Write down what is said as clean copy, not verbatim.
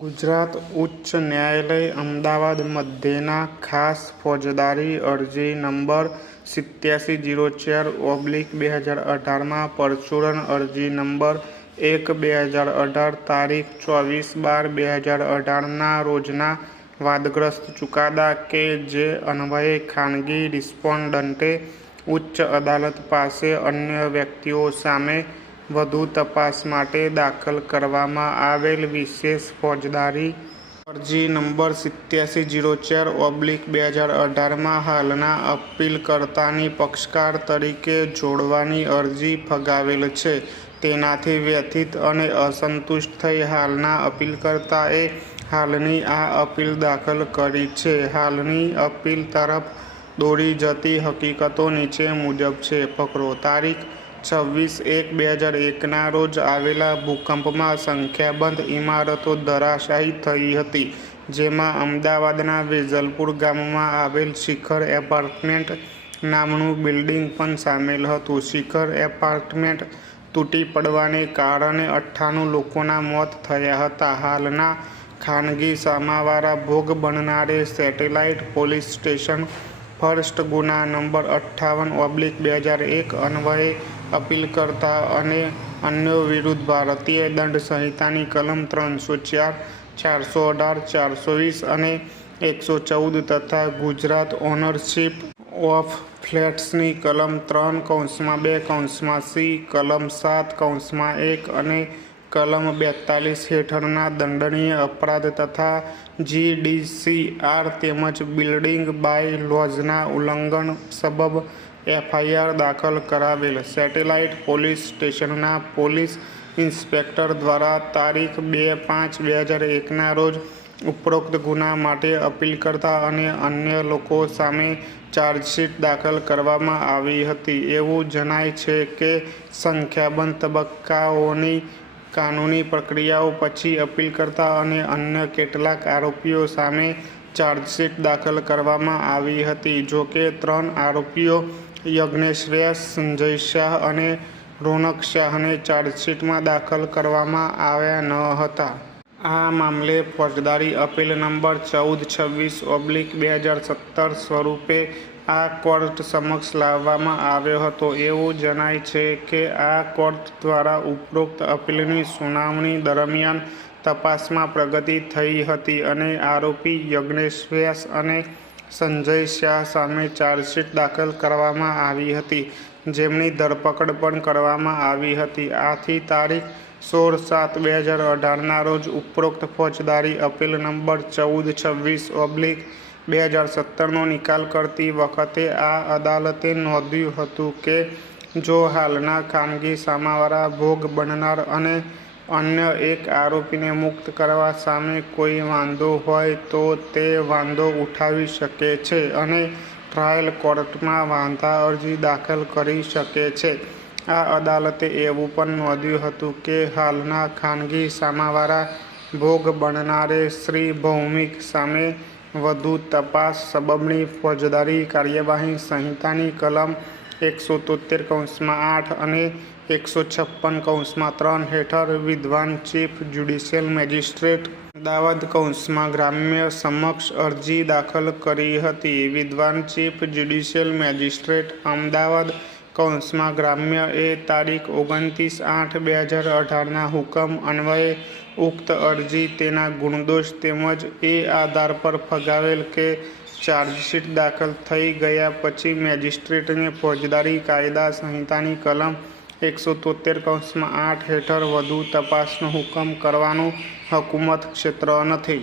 ગુજરાત ઉચ્ચ ન્યાયાલય અમદાવાદ મધ્યના ખાસ ફોજદારી અરજી નંબર 8704/2018માં પરચુરણ અરજી નંબર 1/2018 તારીખ 24/12/2018 ના રોજના વાદગ્રસ્ત ચુકાદા કે જે અન્વયે ખાનગી રિસ્પોન્ડન્ટે ઉચ્ચ અદાલત પાસે અન્ય વ્યક્તિઓ સામે વધુ તપાસ માટે દાખલ કરવામાં આવેલ વિશેષ ફોજદારી અરજી નંબર 8704/2018માં હાલના અપીલકર્તાની પક્ષકાર તરીકે જોડવાની અરજી ફગાવેલ છે. તેનાથી વ્યથિત અને અસંતુષ્ટ થઈ હાલના અપીલકર્તાએ હાલની આ અપીલ દાખલ કરી છે. હાલની અપીલ તરફ દોરી જતી હકીકતો નીચે મુજબ છે. ફકરો: તારીખ 26/1/2001 ના રોજ આવેલા ભૂકંપમાં સંખ્યાબંધ ઇમારતો ધરાશાયી થઈ હતી, જેમાં અમદાવાદના વેજલપુર ગામમાં આવેલ શિખર એપાર્ટમેન્ટ નામનું બિલ્ડિંગ પણ સામેલ હતું. શિખર એપાર્ટમેન્ટ તૂટી પડવાને કારણે 98 લોકોના મોત થયા હતા. હાલના ખાનગી સામાવાળા ભોગ બનનારે સેટેલાઇટ પોલીસ સ્ટેશન ફર્સ્ટ ગુના નંબર 58/2001 અન્વયે અપીલકર્તા અને અન્યો વિરુદ્ધ ભારતીય દંડ સંહિતાની કલમ 304, 418, 420 અને 114 તથા ગુજરાત ઓનરશીપ ઓફ ફ્લેટ્સની કલમ 3(2)(c), કલમ 7(1) અને કલમ 42 હેઠળના દંડનીય અપરાધ તથા GDCR તેમજ બિલ્ડિંગ બાય લોઝના ઉલ્લંઘન સબબ FIR દાખલ કરાવેલ. સેટેલાઇટ પોલીસ સ્ટેશનના પોલીસ ઇન્સ્પેક્ટર દ્વારા તારીખ 2/5/2001 ના રોજ ઉપરોક્ત ગુના માટે અપીલકર્તા અને અન્ય લોકો સામે ચાર્જશીટ દાખલ કરવામાં આવી હતી. એવું જણાય છે કે સંખ્યાબંધ તબક્કાઓની કાનૂની પ્રક્રિયાઓ પછી અપીલકર્તા અને અન્ય કેટલાક આરોપીઓ સામે ચાર્જશીટ દાખલ કરવામાં આવી હતી. જોકે 3 આરોપીઓ યજ્ઞેશ વ્યાસ, સંજય શાહ અને રોનક શાહને ચાર્જશીટમાં દાખલ કરવામાં આવ્યા ન હતા. આ મામલે ફોજદારી અપીલ નંબર 1426/2017 સ્વરૂપે આ કોર્ટ સમક્ષ લાવવામાં આવ્યો હતો. એવું જણાય છે કે આ કોર્ટ દ્વારા ઉપરોક્ત અપીલની સુનાવણી દરમિયાન તપાસમાં પ્રગતિ થઈ હતી અને આરોપી યજ્ઞેશ વ્યાસ અને સંજય શાહ સામે ચાર્જશીટ દાખલ કરવામાં આવી હતી, જેમની ધરપકડ પણ કરવામાં આવી હતી. આથી તારીખ 16/7/2018 ના રોજ ઉપરોક્ત ફોજદારી અપીલ નંબર 1426/2017 નો નિકાલ કરતી વખતે આ અદાલતે નોંધ્યું હતું કે જો હાલના ખાનગી સામાવાળા ભોગ બનનાર અને અન્ય એક આરોપીને મુક્ત કરવા સામે કોઈ વાંધો હોય તો તે વાંધો ઉઠાવી શકે છે અને ટ્રાયલ કોર્ટમાં વાંધા અરજી દાખલ કરી શકે છે. આ અદાલતે એવું પણ નોંધ્યું હતું કે હાલના ખાનગી સામાવાળા ભોગ બનનારે શ્રી ભૌમિક સામે વધુ તપાસ સબબની ફોજદારી કાર્યવાહી સંહિતાની કલમ 173(8) અને 156(3) હેઠળ વિદ્વાન ચીફ જ્યુડિશિયલ મેજિસ્ટ્રેટ અમદાવાદ ગ્રામ્ય સમક્ષ અરજી દાખલ કરી હતી. વિદ્વાન ચીફ જ્યુડિશિયલ મેજિસ્ટ્રેટ અમદાવાદ ગ્રામ્ય એ તારીખ 29/8/2018 ના હુકમ અન્વયે ઉક્ત અરજી તેના ગુણદોષ તેમજ એ આધાર પર ફગાવેલ કે ચાર્જશીટ દાખલ થઈ ગયા પછી મેજિસ્ટ્રેટને ફોજદારી કાયદા સંહિતાની કલમ 173(8) હેઠળ વધુ તપાસનો હુકમ કરવાનું હકુમત ક્ષેત્ર નથી.